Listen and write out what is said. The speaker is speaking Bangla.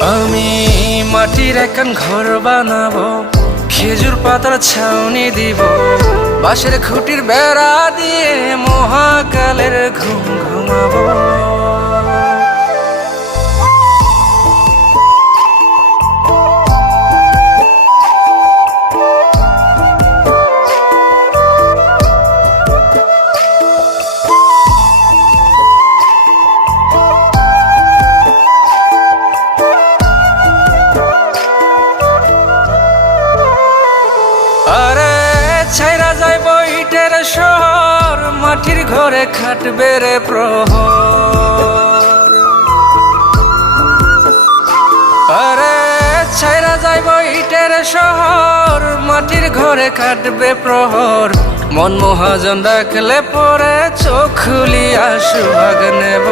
আমি মাটির একখান ঘর বানাবো, খেজুর পাতার ছাউনি দিব, বাঁশের খুঁটির বেড়া দিয়ে মহাকালের ঘুম ঘুমাবো। আরে ছাইরা যাইব ইটের শহর, মাটির ঘরে খাটবে রে প্রহর। আরে ছাইরা যাইব ইটের শহর, মাটির ঘরে খাটবে প্রহর। মন মহাজন ডাকলে পরে চোখ খুলিয়া সুভাগ নেব।